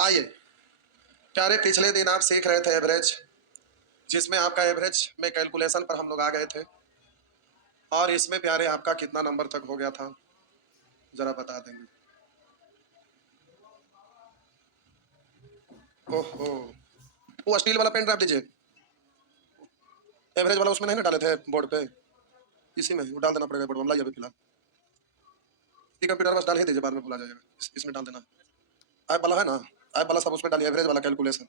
आइए प्यारे, पिछले दिन आप सीख रहे थे एवरेज, जिसमें आपका एवरेज में कैलकुलेशन पर हम लोग आ गए थे। और इसमें प्यारे आपका कितना नंबर तक हो गया था जरा बता देंगे? ओहो, वो स्टील वाला पेन ड्राइव दीजिए। एवरेज वाला उसमें नहीं ना डाले थे बोर्ड पे? इसी में वो डाल देना पड़ेगा बोर्ड में। लाइए अभी फिलहाल ये कंप्यूटर बस डाल ही दीजिए, बाद में भुला जाएगा। इसमें डाल देना। ऐप वाला है ना, ऐप वाला सब उसमें डालिए, एवरेज वाला कैलकुलेशन।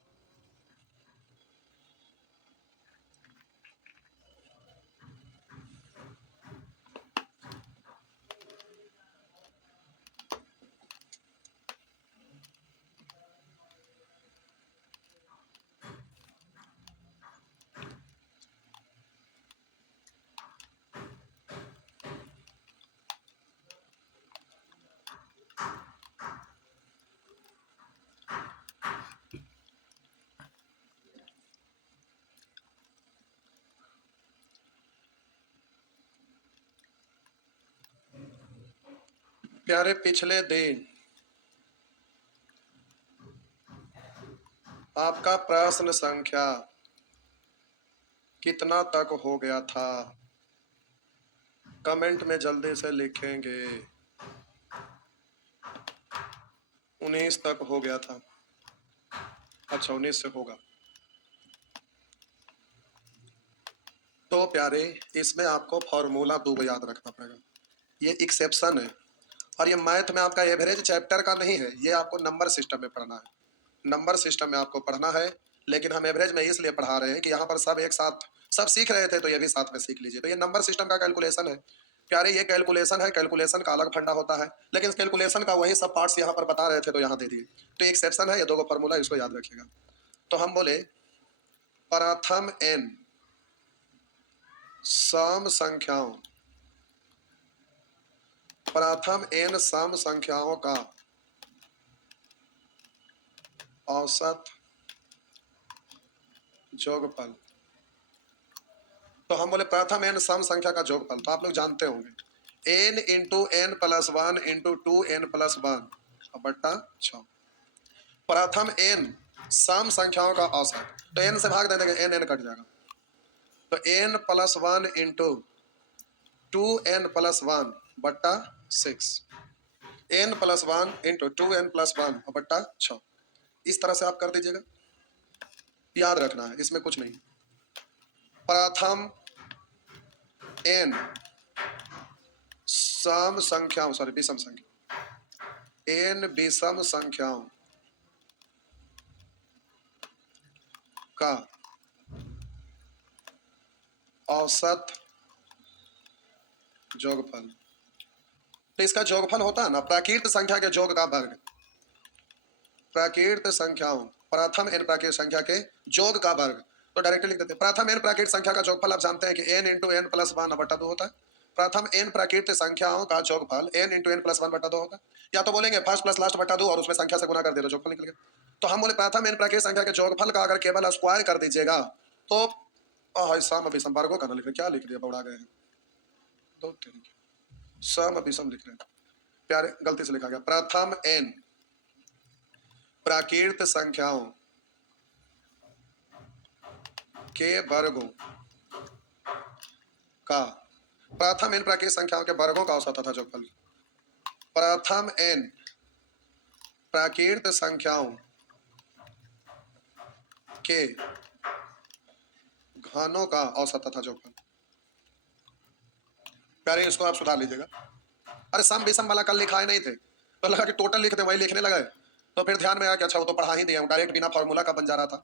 प्यारे, पिछले दिन आपका प्रश्न संख्या कितना तक हो गया था? कमेंट में जल्दी से लिखेंगे। 19 तक हो गया था। अच्छा, 19 से होगा तो प्यारे इसमें आपको फॉर्मूला 2 याद रखना पड़ेगा। ये एक्सेप्शन है और ये मैथ में आपका एवरेज चैप्टर का नहीं है, ये आपको नंबर सिस्टम में पढ़ना है। नंबर सिस्टम में आपको पढ़ना है, लेकिन हम एवरेज में इसलिए पढ़ा रहे हैं कि यहाँ पर सब एक साथ सब सीख रहे थे तो ये भी साथ में सीख लीजिए। तो ये नंबर सिस्टम का कैलकुलेशन है प्यारे, ये कैलकुलेशन है। कैलकुलेशन का अलग फंडा होता है, लेकिन कैलकुलेशन का वही सब पार्ट्स यहाँ पर बता रहे थे तो यहाँ दे दिए। तो एक्सेप्शन है, ये 2 फॉर्मूला, इसको याद रखिएगा। तो हम बोले प्रथम n सम संख्याओं, प्रथम n सम संख्याओं का औसत जोगफल। तो हम बोले प्रथम n सम संख्या का जोगफल, तो आप लोग जानते होंगे n into n plus 1 into 2n plus 1 बट्टा 6। प्रथम n सम संख्याओं का औसत, तो n से भाग दे देंगे, n कट जाएगा। तो n plus 1 into 2n plus 1 बट्टा 6, n plus 1 into 2n plus 1 बट्टा 6। इस तरह से आप कर दीजिएगा, याद रखना है, इसमें कुछ नहीं। प्रथम n सम संख्याओं, सॉरी विषम संख्या, n विषम संख्याओं का औसत जोगफल। तो इसका जोगफल होता है ना प्राकृत संख्या के योग का वर्ग। प्राकृत संख्याओं, प्रथम n प्राकृत संख्या के योग का वर्ग। तो डायरेक्टली लिख देते हैं प्रथम n प्राकृत संख्या का जोगफल। आप जानते हैं कि n इंटू एन प्लस 1 बटा 2 होता है। प्रथम n प्राकृत संख्याओं का जोगफल n इंटू एन प्लस 1 बटा 2 होता है। या तो बोलेंगे फर्स्ट प्लस लास्ट बटा 2 और उसमें संख्या से गुना कर दे, जोगफल निकल गया। तो हम बोले प्रथम n प्राकृत संख्या के जोगफल का अगर केवल स्क्वायर कर दीजिएगा तो सम विषम वर्गों का ना लिख रहे, क्या लिख दिया, बौड़ा गए हैं। दो सम विषम लिख रहे हैं प्यारे, गलती से लिखा गया। प्रथम n प्राकृत संख्याओं के वर्गों का, प्रथम n प्राकृत संख्याओं के वर्गों का औसत था जोगफल। प्रथम n प्राकृत संख्याओं के घनों का औसत था जोगफल। प्यारे इसको आप सुधार लीजिएगा। अरे सम विषम वाला कल लिखा ही नहीं थे तो लगा कि टोटल लिखते, वही लिखने लगे तो फिर ध्यान में आया कि अच्छा वो तो पढ़ा ही दिया, डायरेक्ट बिना फॉर्मूला का बन जा रहा था।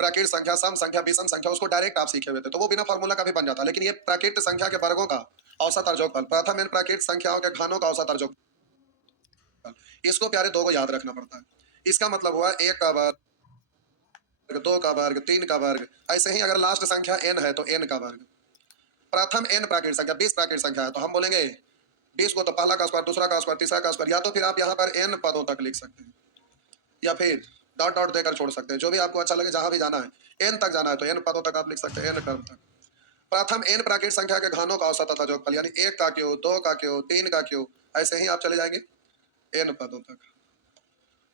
प्राकृत संख्या, सम संख्या, विषम संख्या, उसको डायरेक्ट आप सीखे हुए थे तो वो बिना फॉर्मूला का भी बन जाता। लेकिन ये प्राकृत संख्या के वर्गों का औसत और जोगफल, प्रथम n प्राकृत संख्याओं के घनों का औसत और जोगफल, इसको प्यारे 2 को याद रखना पड़ता है। इसका मतलब हुआ 1 का वर्ग, 2 का वर्ग, 3 का वर्ग, ऐसे ही अगर लास्ट संख्या n है तो n का वर्ग। प्रथम n प्राकृत संख्या 20 प्राकृत संख्या है तो हम बोलेंगे 20 को तो पहला का स्क्वायर, दूसरा का स्क्वायर, तीसरा का स्क्वायर, या तो फिर आप यहाँ पर n पदों तक लिख सकते हैं या फिर डॉट डॉट देकर छोड़ सकते हैं, जो भी आपको अच्छा लगे। जहां भी जाना है n तक जाना है तो n पदों तक आप लिख सकते हैं, n क्रम तक। प्रथम n प्राकृत संख्या के घनों का औसत तथा जोगफल, यानी 1 का क्यूब, 2 का क्यूब, 3 का क्यूब, ऐसे ही आप चले जाएंगे n पदों तक।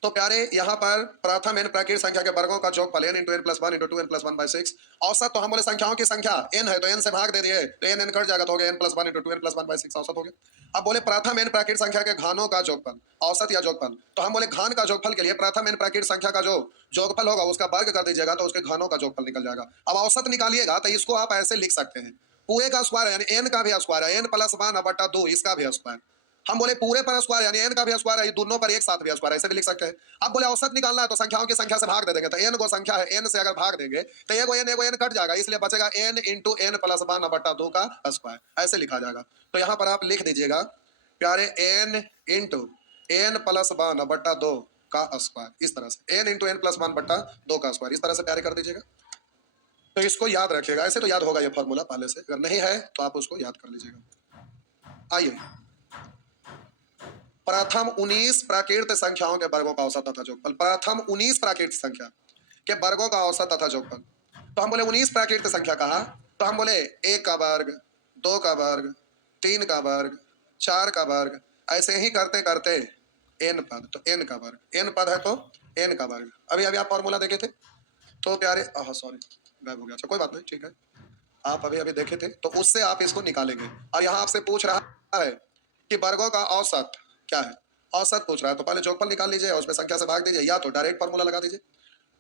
तो प्यारे यहाँ पर प्रथम n प्राकृत संख्या के वर्गों का जोगफल n into n plus one into two n plus one by six. औसत तो हम बोले संख्याओं की संख्या n है तो n से भाग दे दिए तो n कट जाएगा तो हो गया n plus one into two n plus one by six औसत हो गया। अब बोले प्रथम n प्राकृत संख्या के घानों का जोगफल औसत या जोगफल, तो हम बोले घान का जोगफल के लिए प्रथम n प्राकृत संख्या का जो जोगफल होगा उसका वर्ग कर दीजिएगा तो उसके घानों का जोगफल निकल जाएगा। अब औसत निकालिएगा तो इसको आप ऐसे लिख सकते हैं, पूरे का स्क्वायर यानी n का भी स्क्वायर है n प्लस वन बटा दो इसका भी स्क्वायर। हम बोले पूरे पर स्क्वायर यानी n का भी स्क्वायर है, दोनों पर एक साथ भी स्क्वायर, ऐसे भी लिख सकते हैं। अब बोले औसत निकालना है तो संख्याओं की संख्या से भाग दे देंगे, तो n को संख्या है n से अगर भाग देंगे तो एगो n कट जाएगा, इसलिए बचेगा n into n plus one बटा दो का स्क्वायर, ऐसे लिखा जाएगा। तो यहाँ पर आप लिख दीजिएगा प्यारे n into n plus one बटा दो का स्क्वायर, इस तरह से n into n plus one बटा दो का स्क्वायर, इस तरह से प्यारे कर दीजिएगा। तो इसको याद रखिएगा, ऐसे तो याद होगा ये फॉर्मूला पहले से, अगर नहीं है तो आप उसको याद कर लीजिएगा। आइए प्रथम 19 प्राकृत संख्याओं के वर्गों का औसत तथा जोगफल, प्रथम 19 प्राकृत संख्या के वर्गों का औसत तथा जोगफल। तो हम बोले 19 प्राकृत संख्या कहा तो हम बोले 1 का वर्ग, 2 का वर्ग, 3 का वर्ग, 4 का वर्ग, ऐसे ही करते करते n पद, तो n का वर्ग, n पद है तो n का वर्ग। अभी अभी आप फॉर्मूला देखे थे तो प्यारे सॉरी गायब हो गया, अच्छा कोई बात नहीं, ठीक है, आप अभी अभी देखे थे तो उससे आप इसको निकालेंगे। और यहाँ आपसे पूछ रहा है कि वर्गों का औसत क्या है, औसत पूछ रहा है तो पहले जोगफल निकाल लीजिए और उसमें संख्या से भाग दीजिए या तो डायरेक्ट फॉर्मूला लगा दीजिए।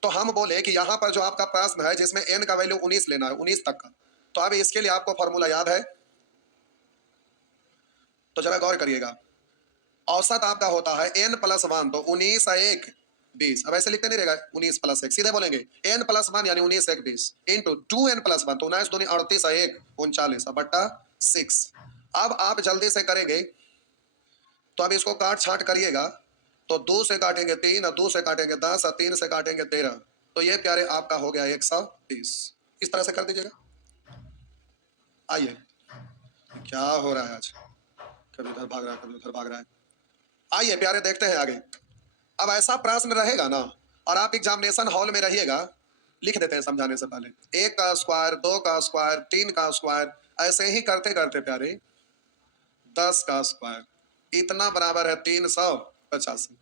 तो हम बोले कि यहाँ पर जो आपका प्रश्न है जिसमें n का वैल्यू 19 लेना है, 19 तक का, तो अब इसके लिए आपको फॉर्मूला याद है तो जरा गौर करिएगा। औसत आपका होता है n प्लस वन, तो 19 1 20, अब ऐसे लिखते नहीं रहेगा 19 प्लस 1, सीधे बोलेंगे n प्लस वन यानी 19 1 20 इंटू 2n प्लस वन, तो 19 दूनी 38 1 39 बट्टा 6। अब आप जल्दी से करेंगे तो अब इसको काट छाट करिएगा, तो 2 से काटेंगे 3 और 2 से काटेंगे 10 और 3 से काटेंगे 13, तो ये प्यारे आपका हो गया 130, इस तरह से कर दीजिएगा। आइए क्या हो रहा है आज, कभी उधर भाग रहा है कभी उधर भाग रहा है। आइए प्यारे देखते हैं आगे। अब ऐसा प्रश्न रहेगा ना और आप एग्जामिनेशन हॉल में रहिएगा, लिख देते हैं समझाने से पहले, 1 का स्क्वायर, 2 का स्क्वायर, 3 का स्क्वायर, ऐसे ही करते करते प्यारे 10 का स्क्वायर, इतना बराबर है 385।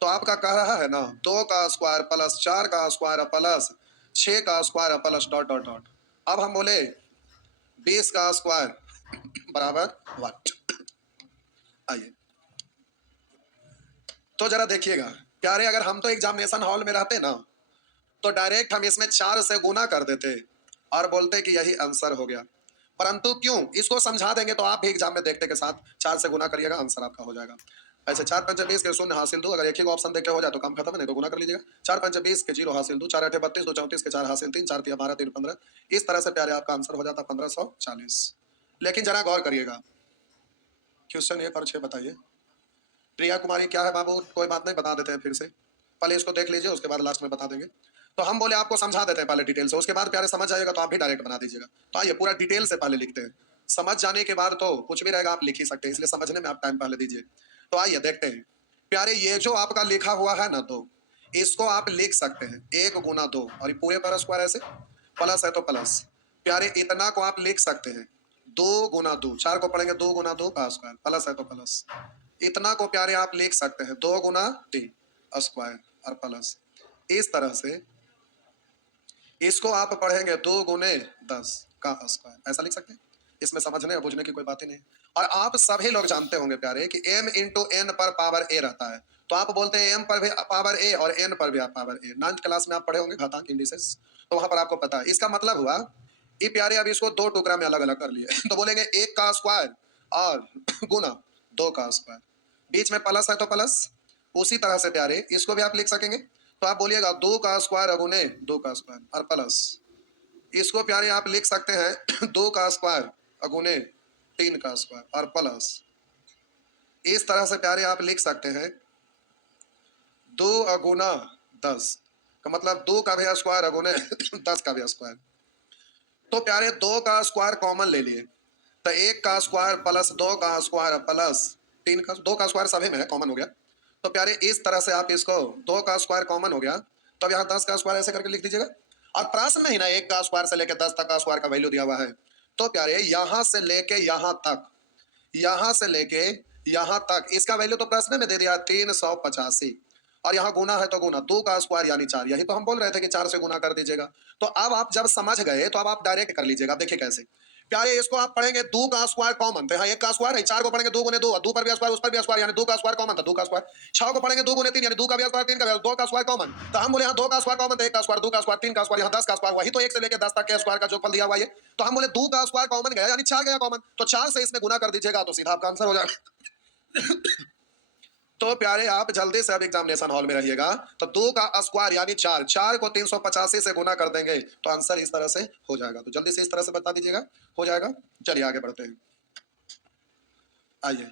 तो आपका कह रहा है ना 2 का स्क्वायर प्लस 4 का स्क्वायर प्लस 6 का square plus dot dot dot. अब हम बोले 20 का स्क्वायर बराबर व्हाट। आइए तो जरा देखिएगा प्यारे, अगर हम तो एग्जामिनेशन हॉल में रहते ना तो डायरेक्ट हम इसमें 4 से गुना कर देते और बोलते कि यही आंसर हो गया, परंतु क्यों इसको समझा देंगे तो आप भी एग्जाम में देखते के साथ 4 से गुना करिएगा, आंसर आपका हो जाएगा। ऐसे 4 पंचे 20 के शून्य हासिल दो, अगर एक ही ऑप्शन देखे हो जाए तो काम खत्म है, नहीं तो गुना कर लीजिएगा। 4 पंचे 20 के 0 हासिल दो, 4 8 32, 2 34 के 4 हासिल 3, 4 3 12, 3 15, इस तरह से प्यारे आपका आंसर हो जाता 1540। लेकिन जरा गौर करिएगा, क्वेश्चन 1 और 6 बताइए। प्रिया कुमारी क्या है बाबू, कोई बात नहीं, बता देते हैं फिर से, पहले इसको देख लीजिए उसके बाद लास्ट में बता देंगे। तो हम बोले आपको समझा देते हैं पहले डिटेल से, उसके बाद प्यारे समझ जाएगा तो आप भी डायरेक्ट बना दीजिएगा। तो आइए पूरा डिटेल से पहले लिखते हैं, समझ जाने के बाद तो कुछ भी रहेगा आप लिख ही सकते हैं, इसलिए समझने में आप टाइम पहले दीजिए। तो आइए देखते हैं प्यारे, ये जो आपका लिखा हुआ है ना तो इसको आप लिख सकते हैं 1 गुना 2, और ये पूरे पर स्क्वायर ऐसे प्लस है तो प्लस, प्यारे इतना को आप लिख सकते हैं 2 गुना 2, 4 को पढ़ेंगे 2 गुना 2 का स्क्वायर, प्लस है तो प्लस, इतना को प्यारे आप लिख सकते हैं 2 गुना 3 स्क्वायर और प्लस, इस तरह से इसको आप पढ़ेंगे 2 गुने 10 का स्क्वायर, ऐसा लिख सकते हैं। इसमें समझने और बुझने की कोई बात ही नहीं। और आप सभी लोग जानते होंगे प्यारे कि m इंटू एन पर पावर a रहता है, तो आप बोलते हैं m पर भी पावर a और n पर भी पावर a। 9th क्लास में आप पढ़े होंगे घातांक इंडिसेस, तो वहां पर आपको पता है। इसका मतलब हुआ ये प्यारे, अब इसको 2 टुकड़ा में अलग अलग कर लिए तो बोलेंगे 1 का स्क्वायर और गुना 2 का स्क्वायर, बीच में प्लस है तो प्लस। उसी तरह से प्यारे इसको भी आप लिख सकेंगे, तो आप बोलिएगा 2 का स्क्वायर गुने 2 का स्क्वायर और प्लस, इसको प्यारे आप लिख सकते हैं 2 का स्क्वायर गुने 3 का स्क्वायर और प्लस, इस तरह से प्यारे आप लिख सकते हैं 2 गुना 10 का मतलब 2 का भी स्क्वायर गुने 10 का भी स्क्वायर। तो प्यारे 2 का स्क्वायर कॉमन ले लिए, तो 1 का स्क्वायर प्लस 2 का स्क्वायर प्लस 3 का, 2 का स्क्वायर सभी में है, कॉमन हो गया। तो प्यारे इस तरह से आप इसको 2 का स्क्वायर कॉमन हो गया, तो अब यहाँ 10 का स्क्वायर ऐसे करके लिख दीजिएगा। और प्रश्न में ही ना 1 का स्क्वायर से लेकर 10 तक का स्क्वायर का वैल्यू दिया हुआ है, तो प्यारे यहाँ से लेके यहाँ तक, यहाँ से लेके यहाँ तक इसका वैल्यू तो प्रश्न में दे दिया 385। और यहाँ गुना है तो गुना, 2 का स्क्वायर यानी 4। यही तो हम बोल रहे थे कि 4 से गुना कर दीजिएगा। तो अब आप जब समझ गए तो अब आप डायरेक्ट कर लीजिएगा। अब देखिए कैसे प्यारे, इसको आप पढ़ेंगे 2 का स्क्वायर कॉमन, तो यहाँ 1 का स्क्वायर है, 4 को पढ़ेंगे 2 गुने 2, 2 पर भी स्क्वायर उस पर भी स्क्वायर, यानी 2 का स्क्वायर कॉमन था, 2 का स्क्वायर। 6 को पढ़ेंगे 2 गुने 3, यानी 2 का भी स्क्वायर 3 का भी, 2 का स्क्वायर कॉमन। तो हम बोले यहाँ 2 का स्क्वायर कॉमन था, 1 का स्क्वायर, 2 का स्क्वायर, 3 का स्क्वायर, यहाँ 10 का स्क्वायर, वही तो 1 से लेकर 10 तक के स्क्वायर का जोगफल दिया हुआ है। तो हम बोले 2 का स्क्वायर कॉमन गया यानी 4 गया कॉमन, तो 4 से इसमें गुना कर दीजिएगा तो सीधा आपका आंसर हो जाएगा। तो प्यारे आप जल्दी से अब एग्जामिनेशन हॉल में रहिएगा। तो 2 का स्क्वायर यानी 4, 4 को 385 से गुना कर देंगे तो आंसर इस तरह से हो जाएगा। तो जल्दी से इस तरह से बता दीजिएगा, हो जाएगा। चलिए आगे बढ़ते हैं। आइए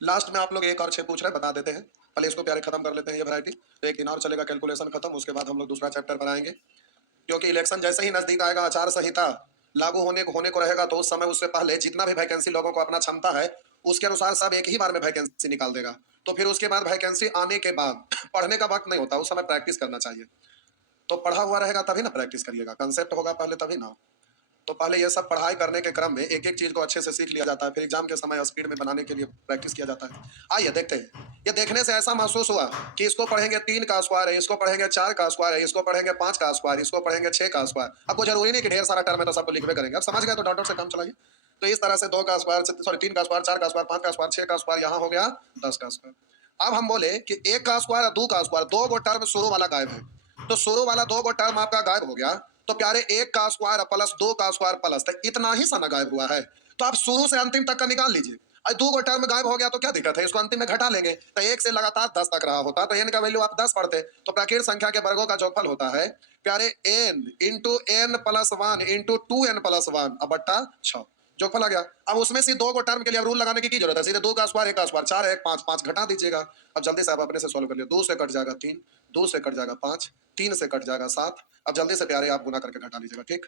लास्ट में आप लोग एक और 6 पूछ रहे हैं, बता देते हैं। पहले इसको प्यारे खत्म कर लेते हैं ये वैरायटी, तो एक दिन और चलेगा कैलकुलेशन खत्म, उसके बाद हम लोग दूसरा चैप्टर पर आएंगे। क्योंकि इलेक्शन जैसे ही नजदीक आएगा, आचार संहिता लागू होने को रहेगा, तो उस समय उससे पहले जितना भी वैकेंसी लोगों को अपना क्षमता है उसके अनुसार सब एक ही बार में वैकेंसी निकाल देगा। तो फिर उसके बाद वैकेंसी आने के बाद पढ़ने का वक्त नहीं होता, उस समय प्रैक्टिस करना चाहिए। तो पढ़ा हुआ रहेगा तभी ना प्रैक्टिस करिएगा, कंसेप्ट होगा पहले तभी ना। तो पहले ये सब पढ़ाई करने के क्रम में एक एक चीज को अच्छे से सीख लिया जाता है, फिर एग्जाम के समय स्पीड में बनाने के लिए प्रैक्टिस किया जाता है। आइए देखते हैं। ये देखने से ऐसा महसूस हुआ कि इसको पढ़ेंगे 3 का स्क्वायर है, इसको पढ़ेंगे 4 का स्क्वायर है, इसको पढ़ेंगे 5 का स्क्वायर, इसको पढ़ेंगे 6 का स्क्वायर। आपको जरूरी नहीं कि ढेर सारा टर्म है तो सबको लिखवे करेंगे, अब समझ गए तो डॉट डॉट से काम चलाइए। तो इस तरह से 2 का स्क्वायर, सॉरी 3 का स्क्वायर, 4 का स्क्वायर, 5 का स्क्वायर, 6 का स्क्वायर, यहाँ हो गया 10 का स्क्वायर। अब हम बोले कि 1 का स्क्वायर और 2 का स्क्वायर, 2 गो टर्म शुरू वाला गायब है, तो शुरू वाला 2 गो टर्म आपका गायब हो गया। तो प्यारे 1 का स्क्वायर प्लस 2 का स्क्वायर प्लस, तो इतना ही सा गायब हुआ है। तो आप शुरू से अंतिम तक का निकाल लीजिए। अब 2 गो टर्म गायब हो गया तो क्या दिक्कत है, इसको अंतिम में घटा लेंगे। तो 1 से लगातार 10 तक रहा होता तो n का वैल्यू आप 10 पढ़ते, तो प्राकृत संख्या के वर्गों का जोगफल होता है प्यारे n into n plus 1 into 2n plus 1 अब बट्टा 6, जोगफल आ गया। अब उसमें से 2 गो टर्म के लिए रूल लगाने की जरूरत है, सीधे 2 का स्क्वायर 1 का स्क्वायर, 4 1 5 5 घटा दीजिएगा। अब जल्दी से आप अपने से सॉल्व कर लिए, 2 से कट जाएगा 3, 2 से कट जाएगा 5, 3 से कट जाएगा 7। अब जल्दी से प्यारे आप गुना करके घटा लीजिएगा, ठीक।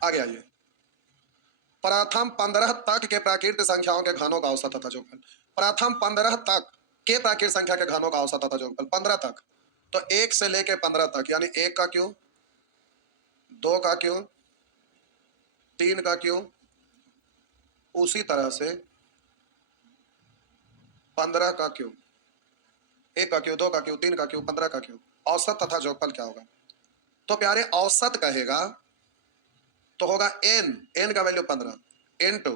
आगे आइए। प्रथम 15 तक के प्राकृत संख्याओं के घनों का औसत तथा जोगफल। प्रथम 15 तक के प्राकृत संख्या के घनों का औसत तथा जोगफल, 15 तक, तो 1 से लेके 15 तक, यानी 1 का क्यूब, 2 का क्यूब, 3 का क्यूब, उसी तरह से 15 का क्यूब, 1 का क्यूब, 2 का क्यूब, 3 का क्यूब, 15 का क्यूब। औसत तथा जोगफल क्या होगा, तो प्यारे औसत कहेगा तो होगा n का वैल्यू 15 इंटू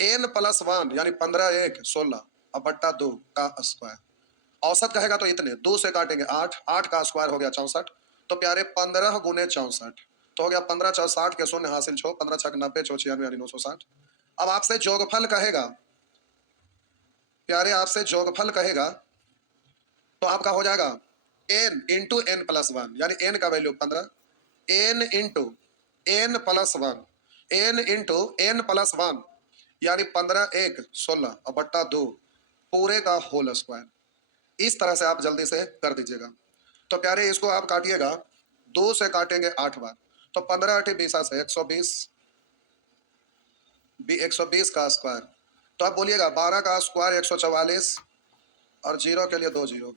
n प्लस 1 यानी 15 1 16 अब बट्टा 2 का स्क्वायर। औसत कहेगा तो इतने, 2 से काटेंगे 8, 8 का स्क्वायर हो गया 64। तो प्यारे 15 गुने 64 तो हो गया 15 4 60 के शून्य हासिल छो, 15 6 90 4 96 यानी 960। अब आपसे जोगफल कहेगा प्यारे, आपसे जोगफल कहेगा तो आपका हो जाएगा n इंटू n प्लस 1 यानी n का value 15, n into n plus 1, n into n plus 1 यानी 15 1 16 और बट्टा 2 पूरे का होल स्क्वायर। इस तरह से आप जल्दी से कर दीजिएगा। तो प्यारे इसको आप काटिएगा, 2 से काटेंगे 8 बार, तो 15 8 20 से 120, 120 का स्क्वायर। तो आप बोलिएगा 12 का स्क्वायर 144 और 0 के लिए 2 0।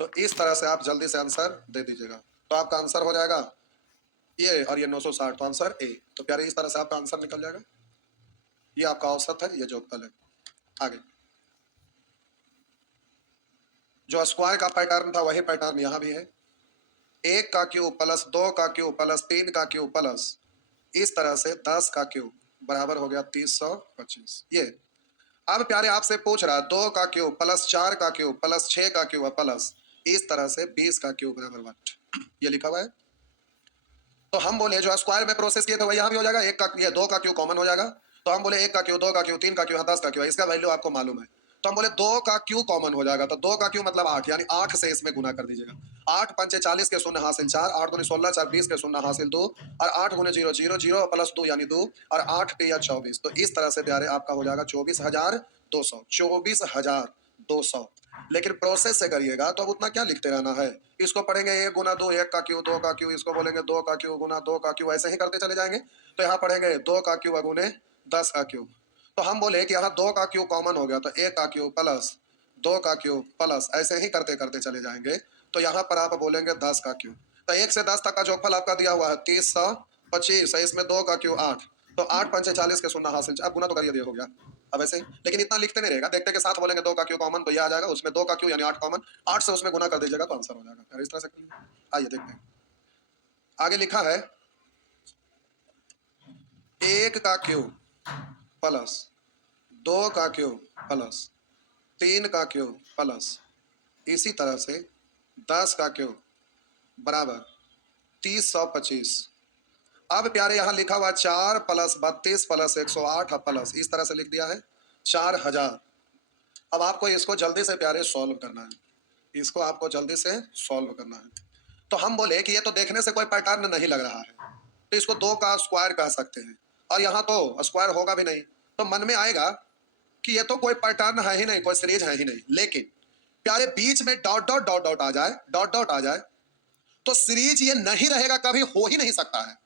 तो इस तरह से आप जल्दी से आंसर दे दीजिएगा, तो आपका आंसर हो जाएगा ये और ये 960, तो आंसर ए। तो प्यारे इस तरह से आपका आंसर निकल जाएगा। ये आपका औसत है, ये जोगफल है। आगे जो स्क्वायर का पैटर्न था वही पैटर्न यहाँ भी है, 1 का क्यूब प्लस 2 का क्यूब प्लस 3 का क्यूब प्लस इस तरह से 10 का क्यूब बराबर हो गया 325। ये अब प्यारे आपसे पूछ रहा है 2 का क्यूब प्लस 4 का क्यूब प्लस 6 का क्यूब प्लस इस तरह से 20 का क्यूब बराबर 1, ये लिखा हुआ है। तो हम बोले जो स्क्वायर में प्रोसेस किए थे वही यहाँ भी हो जाएगा, 1 का ये 2 का क्यूब कॉमन हो जाएगा। तो हम बोले 1 का क्यूब 2 का क्यूब 3 का क्यूब 10 का क्यूब, इसका वैल्यू आपको मालूम है। तो हम बोले 2 का क्यूब कॉमन हो जाएगा, तो 2 का क्यूब मतलब 8, यानी 8 से इसमें गुना कर दीजिएगा। 8 पंचे 40 के शून्य हासिल 4, 8 दूनी 16 4 20 के शून्य हासिल 2 और 8 गुने 0 0 0 प्लस 2 यानी 2 और 8 पे या 24। तो इस तरह से प्यारे आपका हो जाएगा 24,200, 24,200। लेकिन प्रोसेस से करिएगा तो अब उतना क्या लिखते रहना है, इसको पढ़ेंगे 1 गुना 2 1 का क्यूब 2 का क्यूब, इसको बोलेंगे 2 का क्यूब गुना 2 का क्यूब, ऐसे ही करते चले जाएंगे। तो यहाँ पढ़ेंगे 2 का क्यूब गुने 10 का क्यूब। तो हम बोले कि यहाँ 2 का क्यूब कॉमन हो गया, तो 1 का क्यूब प्लस 2 का क्यूब प्लस ऐसे ही करते करते चले जाएंगे। तो यहाँ पर आप बोलेंगे 10 का क्यूब। तो 1 से 10 तक का जोगफल आपका दिया हुआ है 30,25 है, इसमें 2 का क्यूब 8, तो 8 पंचे 40 के शून्य हासिल, अब गुना तो करिए, हो गया अब ऐसे ही, लेकिन इतना लिखते नहीं रहेगा, देखते के साथ बोलेंगे 2 का क्यू कॉमन, तो ये आ जाएगा, उसमें 2 का क्यू यानी 8 कॉमन, 8 से उसमें गुना कर दीजिएगा तो आंसर हो जाएगा। फिर इस तरह से कर लीजिए। आइए देखते हैं, आगे लिखा है 1 का क्यू प्लस 2 का क्यू प्लस 3 का क्यू प्लस इसी तरह से 10 का क्यू बराबर 30/125। अब प्यारे यहाँ लिखा हुआ 4 प्लस 32 प्लस 108 प्लस इस तरह से लिख दिया है 4000। अब आपको इसको जल्दी से प्यारे सॉल्व करना है, इसको आपको जल्दी से सॉल्व करना है। तो हम बोले कि ये तो देखने से कोई पैटर्न नहीं लग रहा है, तो इसको 2 का स्क्वायर कह सकते हैं, और यहाँ तो स्क्वायर होगा भी नहीं, तो मन में आएगा कि ये तो कोई पैटर्न है ही नहीं, कोई सीरीज है ही नहीं। लेकिन प्यारे बीच में डॉट डॉट डॉट डॉट आ जाए, डॉट डॉट आ जाए, तो सीरीज ये नहीं रहेगा, कभी हो ही नहीं सकता है।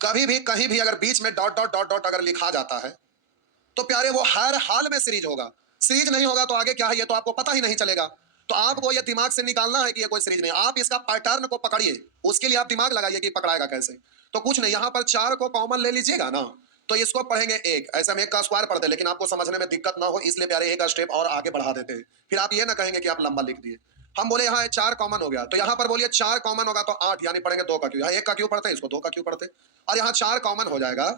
कभी भी कहीं भी अगर बीच में डॉट डॉट डॉट डॉट अगर लिखा जाता है तो प्यारे वो हर हाल में सीरीज होगा। सीरीज नहीं होगा तो आगे क्या है ये तो आपको पता ही नहीं चलेगा। तो आपको ये दिमाग से निकालना है कि ये कोई सीरीज नहीं, आप इसका पैटर्न को पकड़िए, उसके लिए आप दिमाग लगाइए कि पकड़ाएगा कैसे। तो कुछ नहीं, यहाँ पर 4 को कॉमन ले लीजिएगा ना, तो इसको पढ़ेंगे 1, ऐसे हम 1 का स्क्वायर पढ़ते, लेकिन आपको समझने में दिक्कत ना हो इसलिए प्यारे 1 का स्टेप और आगे बढ़ा देते हैं, फिर आप ये ना कहेंगे कि आप लंबा लिख दिए। हम बोले यहाँ 4 कॉमन हो गया, तो यहाँ पर बोलिए 4 कॉमन होगा तो 8 यानी पढ़ेंगे 2 का क्यू, यहाँ 1 का क्यू पढ़ते हैं, इसको 2 का क्यू पढ़ते, और यहाँ 4 कॉमन हो जाएगा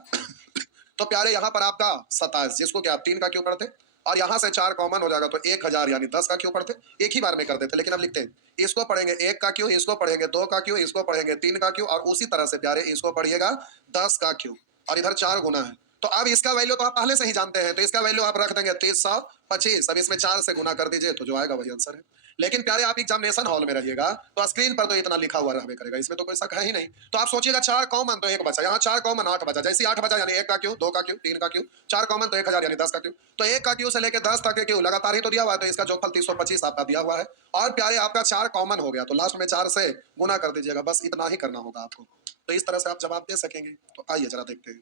तो प्यारे यहाँ पर आपका 27, जिसको क्या आप 3 का क्यू पढ़ते, और यहाँ से 4 कॉमन हो जाएगा तो 1000 यानी 10 का क्यू पढ़ते, एक ही बार में कर देते। लेकिन अब लिखते हैं इसको पढ़ेंगे 1 का क्यू, इसको पढ़ेंगे 2 का क्यू, इसको पढ़ेंगे 3 का क्यू, और उसी तरह से प्यारे इसको पढ़िएगा 10 का क्यू, और इधर 4 गुना है। तो अब इसका वैल्यू तो आप पहले से ही जानते हैं, तो इसका वैल्यू आप रख देंगे 30/25। अब इसमें 4 से गुना कर दीजिए तो जो आएगा वही आंसर है। लेकिन प्यारे आप एग्जामिनेशन हॉल में रहिएगा तो स्क्रीन पर तो इतना लिखा हुआ रहबे करेगा, इसमें तो कोई शक है ही नहीं। तो आप सोचिएगा 4 कॉमन तो 1 बचा, यहाँ 4 कॉमन 8 बचा, जैसे 8 बचा यानी 1 का क्यू, 2 का क्यू, 3 का क्यू, 4 कॉमन तो 1000 यानी 10 का क्यू, तो 1 का क्यू से लेकर 10 तक के क्यू लगातार ही तो दिया हुआ है, तो इसका जोगफल 30/25 आपका दिया हुआ है। और प्यारे आपका 4 कॉमन हो गया तो लास्ट में 4 से गुना कर दीजिएगा, बस इतना ही करना होगा आपको। तो इस तरह से आप जवाब दे सकेंगे। तो आइए जरा देखते हैं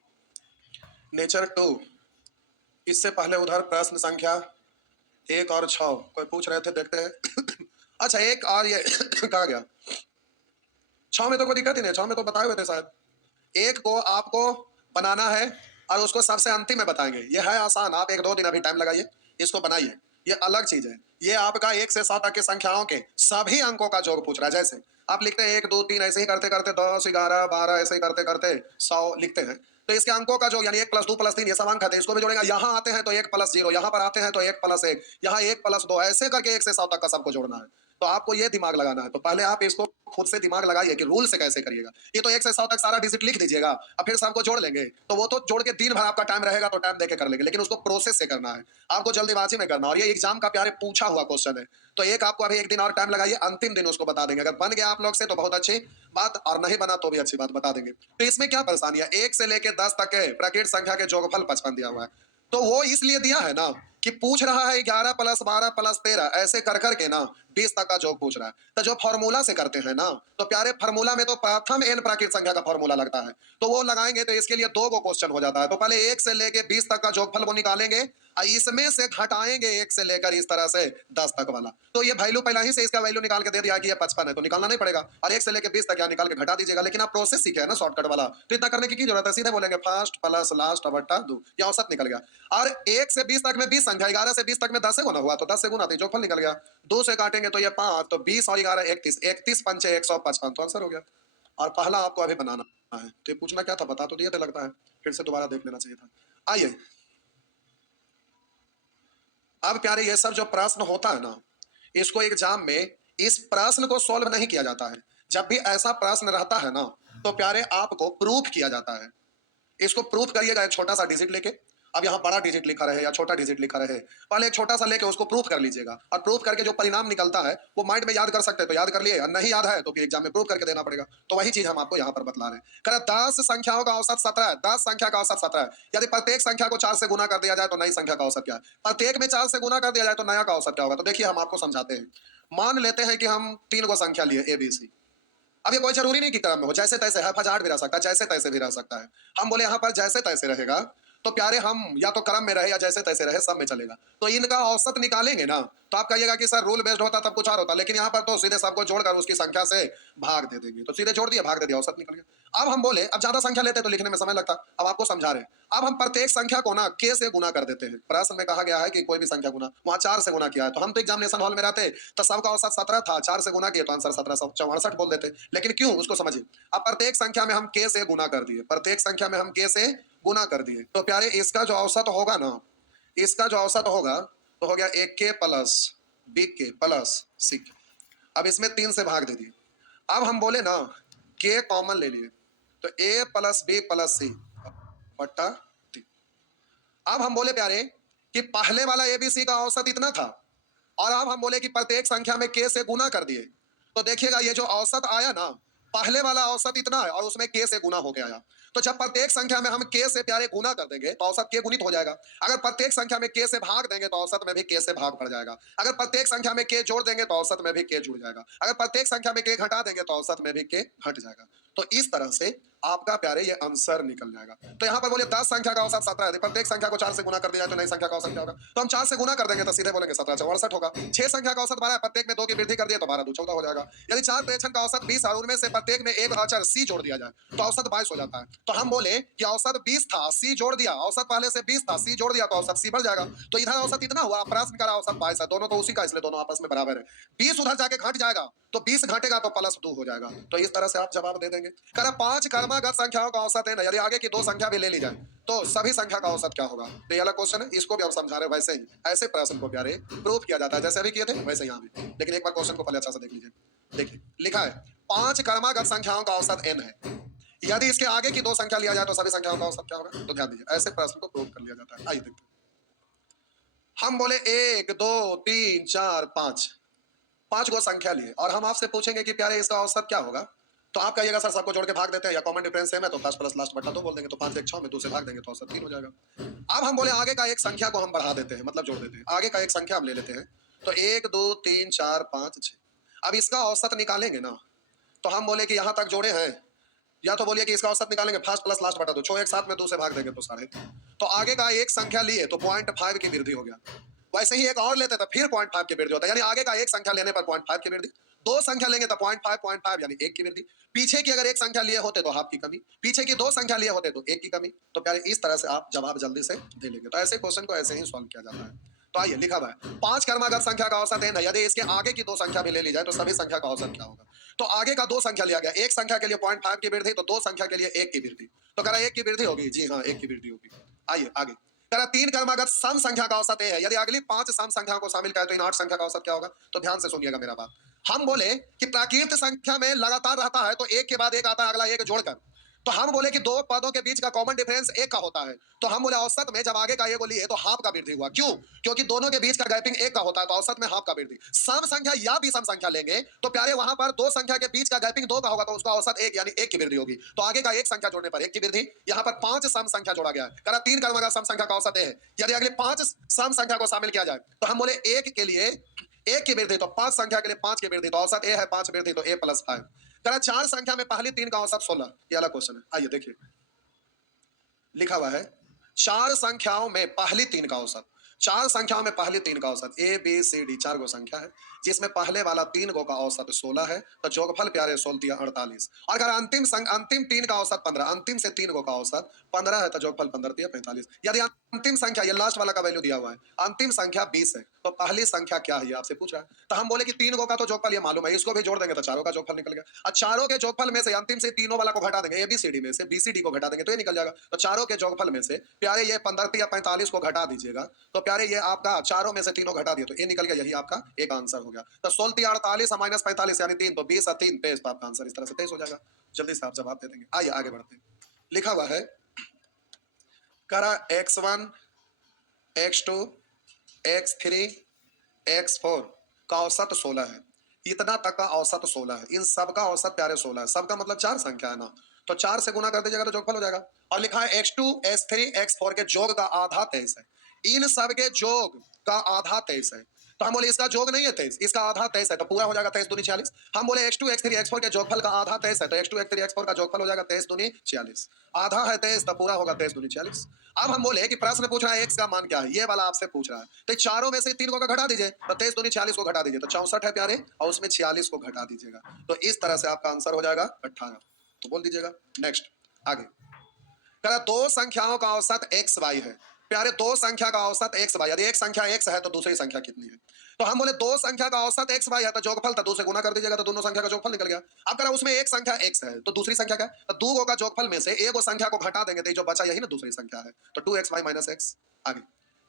नेचर 2। इससे पहले उधर प्रश्न संख्या 1 और 6 कोई पूछ रहे थे, देखते हैं अच्छा 1 और ये कहा गया 6 में तो कोई दिक्कत ही नहीं, 6 में तो बताए हुए थे शायद। 1 को आपको बनाना है और उसको सबसे अंतिम में बताएंगे, ये है आसान, आप 1-2 दिन अभी टाइम लगाइए, इसको बनाइए, ये अलग चीज है। ये आपका 1 से 7 तक की संख्याओं के सभी अंकों का योग पूछ रहा है। जैसे आप लिखते हैं 1 2 3 ऐसे ही करते करते 10 11 12 ऐसे ही करते करते 100 लिखते हैं, तो इसके अंकों का योग यानी 1 + 2 + 3 ये सब अंक आते हैं, इसको भी जोड़ेगा। यहाँ आते हैं तो 1 + 0, यहाँ पर आते हैं तो 1 + 1, यहाँ 1 + 2, ऐसे करके 1 से 100 तक का सबको जोड़ना है। तो आपको ये दिमाग लगाना है, तो पहले आप इसको खुद से दिमाग लगाइए कि रूल से कैसे करिएगा। ये तो 1 से 100 तक सारा डिजिट लिख दीजिएगा और फिर सबको जोड़ लेंगे, तो वो तो जोड़ के दिन भर आपका टाइम रहेगा तो टाइम देके कर लेंगे, लेकिन उसको प्रोसेस से करना है, आपको जल्दीबाजी में करना। और ये एग्जाम का प्यारे पूछा हुआ क्वेश्चन है, तो एक आपको अभी 1 दिन और टाइम लगाइए, अंतिम दिन उसको बता देंगे। अगर बन गया आप लोग से तो बहुत अच्छी बात, और नहीं बना तो भी अच्छी बात, बता देंगे। तो इसमें क्या परेशानी है, 1 से लेके 10 तक के ब्रैकेट संख्या के योगफल 55 दिया हुआ है, तो वो इसलिए दिया है ना कि पूछ रहा है 11 + 12 + 13 ऐसे कर करके ना 20 तक का योग पूछ रहा है। तो जो फॉर्मूला से करते हैं ना, तो प्यारे फॉर्मूला में तो प्रथम n प्राकृत संख्या का फॉर्मूला लगता है, तो वो लगाएंगे तो इसके लिए 2 गो क्वेश्चन हो जाता है। तो पहले 1 से लेके 20 तक का योगफल वो निकालेंगे और इसमें से घटाएंगे 1 से लेकर इस तरह से 10 तक वाला, तो ये वैल्यू पहले ही से इसका वैल्यू निकाल के दे दिया कि ये 55 है, तो निकालना नहीं पड़ेगा। और 1 से लेके 20 तक या निकाल के घटा दीजिएगा। लेकिन आप प्रोसेस सीखे हैं ना शॉर्टकट वाला, तो इतना करने की जरूरत है, सीधे बोलेंगे फर्स्ट प्लस लास्ट बटा 2, ये औसत निकल गया। और 1 से 20 तक में 20 संख्या, 11 से 20 तक में 10 से गुना हुआ तो 10 से गुना, तो योगफल निकल गया। 2 से काटेंगे तो ये 5, तो 20 और 11 31, 31 पंचे 155, तो आंसर हो गया। और पहला आपको अभी बनाना है, तो ये पूछना क्या था, बता तो दिए थे लगता है, फिर से दोबारा देख लेना चाहिए था। आइए अब प्यारे ये सब जो प्रश्न होता है ना, इसको एग्जाम में इस प्रश्न को सॉल्व नहीं किया जाता है। जब भी ऐसा प्रश्न रहता है ना, तो प्यारे आपको प्रूफ किया जाता है। इसको प्रूफ करिएगा एक छोटा सा डिजिट लेके, अब यहाँ बड़ा डिजिट लिखा रहे या छोटा डिजिट लिखा रहे, पहले एक छोटा सा लेके उसको प्रूफ कर लीजिएगा, और प्रूफ करके जो परिणाम निकलता है वो माइंड में याद कर सकते हैं तो याद कर लिए, और नहीं याद है तो फिर एग्जाम में प्रूफ करके देना पड़ेगा। तो वही चीज हम आपको यहाँ पर बतला रहे हैं। कह 10 संख्याओं का औसत 17 है, 10 संख्या का औसत 17 है। यदि प्रत्येक संख्या को 4 से गुना कर दिया जाए तो नई संख्या का औसत क्या है, प्रत्येक में 4 से गुना कर दिया जाए तो नया का औसत क्या होगा। तो देखिए हम आपको समझाते हैं। मान लेते हैं कि हम 3 गो संख्या लिए ABC, अब ये कोई जरूरी नहीं कि क्रम में हो, जैसे तैसे है, फजाट भी रह सकता है, जैसे तैसे भी रह सकता है। हम बोले यहाँ पर जैसे तैसे रहेगा तो प्यारे हम या तो क्रम में रहे या जैसे तैसे रहे, सब में चलेगा। तो इनका औसत निकालेंगे ना, तो आप कहिएगा कि सर रूल बेस्ड होता तब कुछ और होता, लेकिन यहाँ पर तो सीधे सबको जोड़कर उसकी संख्या से भाग दे देंगे। तो सीधे जोड़ दिया, भाग दे दिया, औसत निकल गया। अब हम बोले अब ज्यादा संख्या लेते तो लिखने में समय लगता, अब आपको समझा रहे हैं। अब हम प्रत्येक संख्या को ना के से गुना कर देते हैं। प्रश्न में कहा गया है कि कोई भी संख्या गुना, वहां 4 से गुना किया है। तो हम तो एग्जामिनेशन हॉल में रहते तो सबका औसत 17 था, 4 से गुना किए तो आंसर 1764 बोल देते। लेकिन क्यों, उसको समझिए। अब प्रत्येक संख्या में हम के से गुना कर दिए, प्रत्येक संख्या में हम के से गुना कर दिए। तो प्यारे इसका जो औसत होगा ना, इसका जो औसत होगा तो हो गया ए के प्लस बी के प्लस सी के। अब इसमें 3 से भाग दे दिए। अब हम बोले ना के कॉमन ले लिए, तो ए प्लस बी प्लस सी बट्टा 3। अब हम बोले प्यारे कि पहले वाला एबीसी का औसत इतना था, और अब हम बोले कि प्रत्येक संख्या में के से गुना कर दिए। तो देखिएगा ये जो औसत आया ना, पहले वाला औसत इतना है और उसमें के से गुना होके आया। तो जब प्रत्येक संख्या में हम के से प्यारे गुना कर देंगे तो औसत के गुणित हो जाएगा। अगर प्रत्येक संख्या में के से भाग देंगे तो औसत में भी के से भाग पड़ जाएगा। अगर प्रत्येक संख्या में के जोड़ देंगे तो औसत में भी के जुड़ जाएगा। अगर प्रत्येक संख्या में के घटा देंगे तो औसत में भी के घट जाएगा। तो इस तरह से आपका प्यारे ये आंसर निकल जाएगा। तो यहाँ पर बोले 10 संख्या का औसत 17 है, प्रत्येक संख्या को 4 से गुना कर दिया जाए तो नई संख्या का औसत क्या होगा? तो हम 4 से गुना कर देंगे तो सीधे बोलेंगे 1764 होगा। 6 संख्या का औसत 12 है, प्रत्येक में 2 की वृद्धि कर दिया तो 12 2 14 हो जाएगा। यदि 4 प्रेक्षण का औसत 20 है और उनमें से प्रत्येक में एक अचर सी जोड़ दिया जाए तो औसत 22 हो जाता है। तो हम बोले कि औसत 20 था, सी जोड़ दिया, औसत पहले से 20 था, सी जोड़ दिया तो औसत सी बढ़ जाएगा। तो इधर औसत इतना हुआ, प्रश्न का औसत 22 है, दोनों तो उसी का, इसलिए दोनों आपस में बराबर है। 20 उधर जाके घट जाएगा तो 20 घटेगा तो प्लस 2 हो जाएगा। तो इस तरह से आप जवाब दे देंगे। करा 5 क्रमागत संख्याओं का औसत है ना, यदि आगे की 2 संख्या भी ले ली जाए तो सभी संख्या का औसत क्या होगा? तो ये वाला क्वेश्चन है, इसको भी हम समझा रहे हैं। वैसे ही ऐसे प्रश्न को प्यारे प्रूफ किया जाता है, जैसे अभी किए थे वैसे यहाँ भी। लेकिन एक बार क्वेश्चन को पहले अच्छा से देख लीजिए। देखिए लिखा है 5 क्रमागत संख्याओं का औसत n है, यदि इसके आगे की 2 संख्या लिया जाए तो सभी संख्याओं का औसत क्या होगा? तो ध्यान दीजिए, ऐसे प्रश्न को प्रूफ कर लिया जाता है। आइए देखते हैं। हम बोले 1 2 3 4 5, 5 गो संख्या लिए और हम आपसे पूछेंगे कि प्यारे इसका औसत क्या होगा? तो आप कहिएगा सर सबको जोड़ के भाग देते हैं या कॉमन डिफरेंस सेम है तो 10 प्लस लास्ट बटा 2 बोल देंगे, तो 5 1 6 में 2 से भाग देंगे तो औसत 3 हो जाएगा। अब हम बोले आगे का एक संख्या को हम बढ़ा देते हैं, मतलब जोड़ देते हैं। आगे का एक संख्या हम ले लेते हैं, तो 1 2 3 4 5 6। अब इसका औसत निकालेंगे ना, तो हम बोले कि यहाँ तक जोड़े हैं, या तो बोलिए कि इसका औसत निकालेंगे 5 प्लस लास्ट बटा 2, 6 एक साथ में 2 से भाग देंगे तो 3.5। तो आगे का एक संख्या लिए तो 0.5 की वृद्धि हो गया। वैसे ही एक और लेते तो फिर 0.5 की वृद्धि होता है, यानी आगे का एक संख्या लेने पर 0.5 की वृद्धि। 2 संख्या लेंगे तो 0.5 यानी 1 की वृद्धि। पीछे की अगर एक संख्या लिए होते तो हाफ की कमी, पीछे की 2 संख्या लिए होते तो 1 की कमी। तो प्यारे इस तरह से आप जवाब जल्दी से दे लेंगे। तो ऐसे क्वेश्चन को ऐसे ही सॉल्व किया जाता है। तो आइए लिखा हुआ है 5 क्रमागत संख्या का औसत है, यदि इसके आगे की 2 संख्या भी ले ली जाए तो सभी संख्या का औसत क्या होगा? तो आगे का 2 संख्या लिया गया, एक संख्या के लिए 0.5 की वृद्धि, तो 2 संख्या के लिए 1 की वृद्धि। तो कह रहा 1 की वृद्धि होगी, जी हाँ 1 की वृद्धि होगी। आइए आगे कह रहा 3 क्रमागत सम संख्या का औसत है, यदि अगली 5 सम संख्याओं को शामिल करें तो इन 8 संख्या का औसत क्या होगा? तो ध्यान से सुनिएगा मेरा बात। हम बोले कि प्राकृत संख्या में लगातार रहता है तो एक के बाद एक आता है, अगला एक जोड़कर। तो हम बोले कि 2 पदों के बीच का कॉमन डिफरेंस 1 का होता है। तो हम बोले औसत में जब आगे का एक लिए तो हाफ का वृद्धि हुआ। क्यों? क्योंकि दोनों के बीच का गैपिंग 1 का होता है, तो औसत में हाफ का वृद्धि। सम संख्या या विषम संख्या लेंगे तो प्यारे वहां पर 2 संख्या के बीच का गैपिंग 2 का होगा, तो उसका औसत 1 यानी 1 की वृद्धि होगी। तो आगे का एक संख्या जोड़ने पर 1 की वृद्धि। यहाँ पर 5 सम संख्या जोड़ा गया है, करा 3 क्रमागत सम संख्या का औसत है, यदि अगले 5 सम संख्या को शामिल किया जाए तो हम बोले 1 के लिए 1 की वृद्धि, तो 5 संख्या के लिए 5 की वृद्धि, तो औसत ए है 5 वृद्धि, तो a + 5। करा 4 संख्या में पहली 3 का औसत 16। ये वाला क्वेश्चन है, आइए देखिए लिखा हुआ है 4 संख्याओं में पहली 3 का औसत। 4 संख्याओं में पहली 3 का औसत ए बी सी डी 4 गो संख्या है, जिसमें पहले वाला 3 गो का औसत 16 है, तो जोगफल प्यारे 16 48। और अगर अंतिम 3 का औसत 15, अंतिम से 3 गो का औसत 15 है तो जोगफल 15 45। यदि अंतिम संख्या ये लास्ट वाला का वैल्यू दिया हुआ है, अंतिम संख्या 20 है, तो पहली संख्या क्या है ये आपसे पूछ रहा है। तो हम बोले कि 3 गो का तो जोगफल ये मालूम है, इसको भी जोड़ देंगे तो चारों का जोगफल निकल गया। और चारों के जोगफल में से अंतिम से तीनों वाला को घटा देंगे, एबीसीडी में से बीसीडी को घटा देंगे तो ये निकल जाएगा। तो चारों के जोगफल में से प्यारे ये 15 या 45 को घटा दीजिएगा, तो प्यारे ये आपका चारों में से तीनों घटा दिए तो ये निकल गया, यही आपका एक आंसर हो गया। तो 16 48 माइनस 45 यानी 3, तो 20 और 3 23, तो आपका आंसर इस तरह से 23 हो जाएगा। जल्दी से आप जवाब दे देंगे। आइए आगे बढ़ते हैं। लिखा हुआ है करा x1 x2 x3 x4 का औसत 16 है। इतना तक का औसत 16 है, इन सब का औसत प्यारे 16 है। सबका मतलब 4 संख्या है ना, तो 4 से गुना कर दीजिएगा तो जोगफल हो जाएगा। और लिखा है x2 x3 x4 के जोग का आधा 23 है। इन सब के जोग का आधा 23 है। तो हम बोले इसका जोग नहीं है 23, इसका आधा 23 है, तो पूरा हो जाएगा 23 दूनी 46। हम बोले x2 x3 x4 के जोगफल का आधा 23 है, तो x2 x3 x4 का जोगफल हो जाएगा 23 दूनी 46। आधा है 23, तो पूरा होगा 23 दूनी 46। अब हम बोले कि प्रश्न पूछ रहा है x का मान क्या है, ये वाला आपसे पूछ रहा है, तो चारों में से 3 को घटा दीजिए, तो 23 दूनी 46 को घटा दीजिए, तो 64 है प्यारे, और उसमें 46 को घटा दीजिएगा, तो इस तरह से आपका आंसर हो जाएगा 18। तो बोल दीजिएगा नेक्स्ट। आगे कह रहा दो संख्याओं का औसत x y है। प्यारे दो संख्या का औसत x y, यदि एक संख्या x है तो दूसरी संख्या कितनी है? तो हम बोले दो संख्या का औसत x y है, तो जोगफल था 2 से गुना कर दीजिएगा, तो दोनों संख्या का जोगफल निकल गया। अब कह रहा उसमें एक संख्या x है, तो दूसरी संख्या क्या है? तो 2 का जोगफल में से एक संख्या को घटा देंगे, तो जो बचा यही ना दूसरी संख्या है, तो 2xy - x। आगे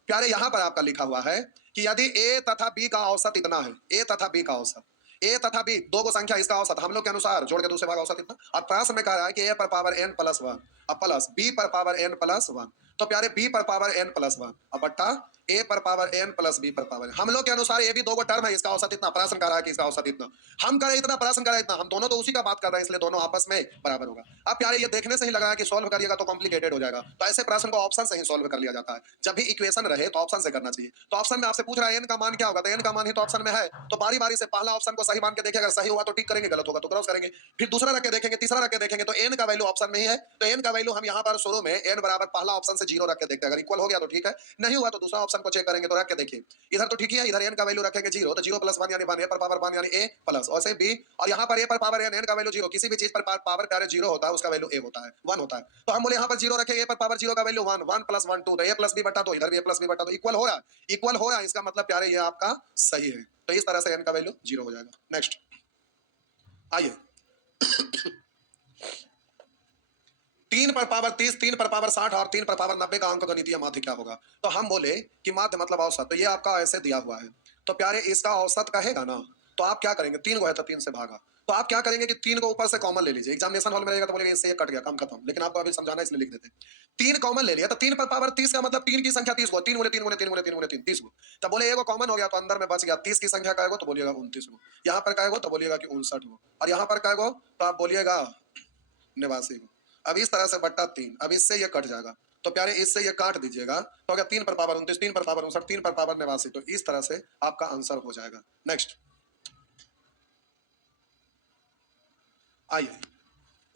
प्यारे यहां पर आपका लिखा हुआ है कि यदि a तथा b का औसत इतना है, a तथा b का औसत, a तथा b दो को संख्या, इसका औसत हम लोग के अनुसार जोड़ के दूसरे भाग औसत इतना, और प्रश्न में कह रहा है कि a पर पावर n प्लस 1 अब प्लस b पर पावर n प्लस 1, तो प्यारे b पर पावर n प्लस 1 अब बट्टा a पर पावर n प्लस b पर पावर, हम लोग के अनुसार ये भी दो को टर्म है, इसका औसत इतना, प्रश्न कर रहा है कि इसका औसत इतना, हम करें इतना, प्रश्न कर रहे इतना, हम दोनों तो उसी का बात कर रहे हैं, इसलिए दोनों आपस में बराबर होगा। अब प्यारे ये देखने से ही लगा है कि सॉल्व करिएगा तो कॉम्प्लिकेटेड हो जाएगा, तो ऐसे प्रश्न को ऑप्शन से ही सॉल्व कर लिया जाता है, जब भी इक्वेशन रहे तो ऑप्शन से करना चाहिए। तो ऑप्शन में आपसे पूछ रहा है n का मान क्या होगा, तो n का मान ही तो ऑप्शन में है, तो बारी बारी से पहला ऑप्शन को सही मान के देखिए, अगर सही हुआ तो टिक करेंगे, गलत होगा तो क्रॉस करेंगे, फिर दूसरा रख के देखेंगे, तीसरा रख के देखेंगे, तो n का वैल्यू ऑप्शन में ही है, तो n का वैल्यू हम यहाँ पर शुरू में n बराबर पहला ऑप्शन से 0 रख के देखते हैं, अगर इक्वल हो गया तो ठीक है, नहीं हुआ तो दूसरा ऑप्शन को चेक करेंगे, तो रख के देखिए इधर तो ठीक ही है, इधर n का वैल्यू रखेंगे 0, तो 0 + 1 यानी 1, a पर पावर 1 यानी a प्लस, और से b, और यहाँ पर a पर पावर n, n का वैल्यू 0, किसी भी चीज पर पावर प्यारे 0 होता है उसका वैल्यू a होता है, 1 होता है, तो हम बोले यहाँ पर 0 रखेंगे, a पर पावर 0 का वैल्यू 1, 1 + 1 2, तो a + b बटा 2, इधर भी a + b बटा 2, इक्वल हो रहा है, इक्वल हो रहा है, इसका मतलब प्यारे ये आपका सही है, तो इस तरह से n का वैल्यू 0 हो जाएगा। नेक्स्ट आइए 3 पर पावर 30, 3 पर पावर 60 और 3 पर पावर 90 का अंक गणितीय माध्य क्या होगा? तो हम बोले कि माध्य मतलब औसत, तो ये आपका ऐसे दिया हुआ है, तो प्यारे इसका औसत कहेगा ना, तो आप क्या करेंगे, 3 को है तो 3 से भागा, तो आप क्या करेंगे कि 3 को ऊपर से कॉमन ले लीजिए, एग्जामिनेशन हॉल में रहेगा तो बोलेगा इससे ये कट गया, काम खत्म, लेकिन आपको अभी समझाना इसलिए लिख देते हैं। 3 कॉमन ले लिया, तो 3 पर पावर 30 का मतलब 3 की संख्या 30 को, 3 गुणे 3 गुणे 3 गुणे 3 गुणे 3 30 को, तब बोले एगो कॉमन हो गया, तो अंदर में बच गया 30 की संख्या कहेगा तो बोलिएगा 29 को, यहाँ पर कहेगा तो बोलिएगा कि 59 को, और यहाँ पर कहेगा तो आप बोलिएगा 89 को। अब इस तरह से बट्टा 3, अब इससे ये कट जाएगा, तो प्यारे इससे ये काट दीजिएगा, तो अगर 3 पर पावर 29, 3 पर पावर 59, 3 पर पावर 89, तो इस तरह से आपका आंसर हो जाएगा। नेक्स्ट आइए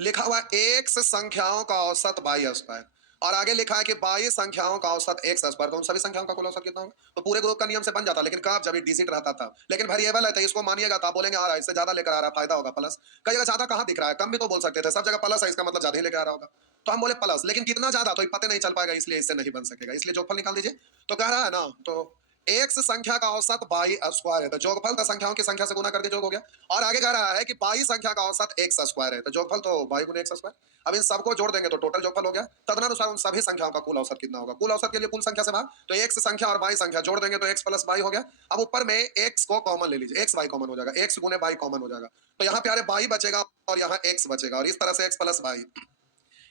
लिखा हुआ x संख्याओं का औसत y स्क्वायर, और आगे लिखा है कि y संख्याओं का औसत x स्क्वायर, तो उन सभी संख्याओं का कुल औसत कितना होगा? तो पूरे ग्रुप का नियम से बन जाता, लेकिन कब जब डिजिट रहता था, लेकिन वेरिएबल है तो इसको मानिएगा, तो आप बोलेंगे आ रहा है, इससे ज्यादा लेकर आ रहा है, फायदा होगा प्लस, कई जगह ज्यादा कहां दिख रहा है, कम भी तो बोल सकते थे, सब जगह प्लस है, इसका मतलब ज्यादा ही लेकर आ रहा होगा, तो हम बोले प्लस, लेकिन कितना ज्यादा तो पता नहीं चल पाएगा, इसलिए इससे नहीं बन सकेगा, इसलिए जोगफल निकाल दीजिए, तो कह रहा है ना, तो x संख्या का औसत y स्क्वायर है, तो जोगफल तो संख्याओं की संख्या से गुना करके जोग हो गया, और आगे कह रहा है कि y संख्या का औसत x स्क्वायर है, तो जोगफल तो y गुने x स्क्वायर, अब इन सबको जोड़ देंगे तो टोटल जोगफल हो गया, तदनुसार उन सभी संख्याओं का कुल औसत कितना होगा, कुल औसत के लिए कुल संख्या से भाग, तो x संख्या और y संख्या जोड़ देंगे तो x + y हो गया, अब ऊपर में x को कॉमन ले लीजिए, x y कॉमन हो जाएगा, x गुने y कॉमन हो जाएगा, तो यहाँ प्यारे y बचेगा और यहाँ x बचेगा, और इस तरह से x + y,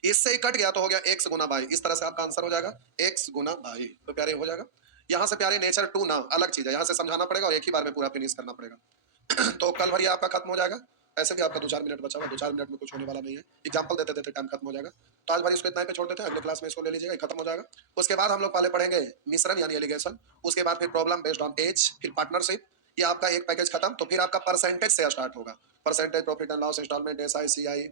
इससे ही कट गया तो हो गया x गुना y, इस तरह से आपका आंसर हो जाएगा x गुना y, तो प्यारे हो जाएगा। यहाँ से प्यारे नेचर 2 ना अलग चीज है, यहाँ से समझाना पड़ेगा और एक ही बार में पूरा फिनिश करना पड़ेगा तो कल भर ये आपका खत्म हो जाएगा, ऐसे भी आपका 2-4 मिनट बचा हुआ, 2-4 मिनट में कुछ होने वाला नहीं है, एग्जांपल देते देते टाइम खत्म हो जाएगा, तो आज भर इसको इतना ही पे छोड़ देते हैं, अगले क्लास में इसको ले लीजिएगा, खत्म हो जाएगा। उसके बाद हम लोग पहले पढ़ेंगे मिश्रण यानी एलिगेशन, उसके बाद फिर प्रॉब्लम बेस्ड ऑन एज, फिर पार्टनरशिप, ये आपका एक पैकेज खत्म, तो फिर आपका परसेंटेज से स्टार्ट होगा, percentage, profit and loss, instalment, SI, CI,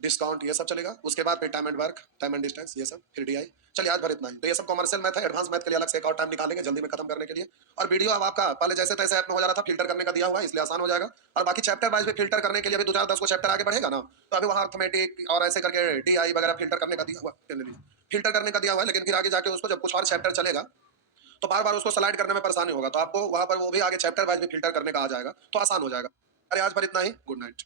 discount, ये सब चलेगा, उसके बाद फिर time and work, time and distance, ये सब, फिर डीआई। चलिए आज भर इतना ही, तो ये सब कमर्शियल मैथ है, एडवांस मैथ के लिए अलग से एक और टाइम निकालेंगे जल्दी में खत्म करने के लिए, और वीडियो अब आपका पहले जैसे तैसे ऐप में हो जा रहा था, फिल्टर करने का दिया हुआ है, इसलिए आसान हो जाएगा, और बाकी चैप्टर वाइज भी फिल्टर करने के लिए अभी 2-4-10 को चैप्टर आगे बढ़ेगा ना, तो अभी वहाँ अर्थमेटिक और ऐसे करके डीआई वगैरह फिल्टर करने का दिया हुआ, फिल्टर करने का दिया हुआ है, लेकिन फिर आगे जाके उसको जब कुछ और चैप्टर चलेगा तो बार बार उसको स्लाइड करने में परेशानी होगा, तो आपको वहाँ पर वो भी आगे चैप्टर वाइज भी फिल्टर करने का आ जाएगा, तो आसान हो जाएगा। अरे आज भर इतना ही, गुड नाइट।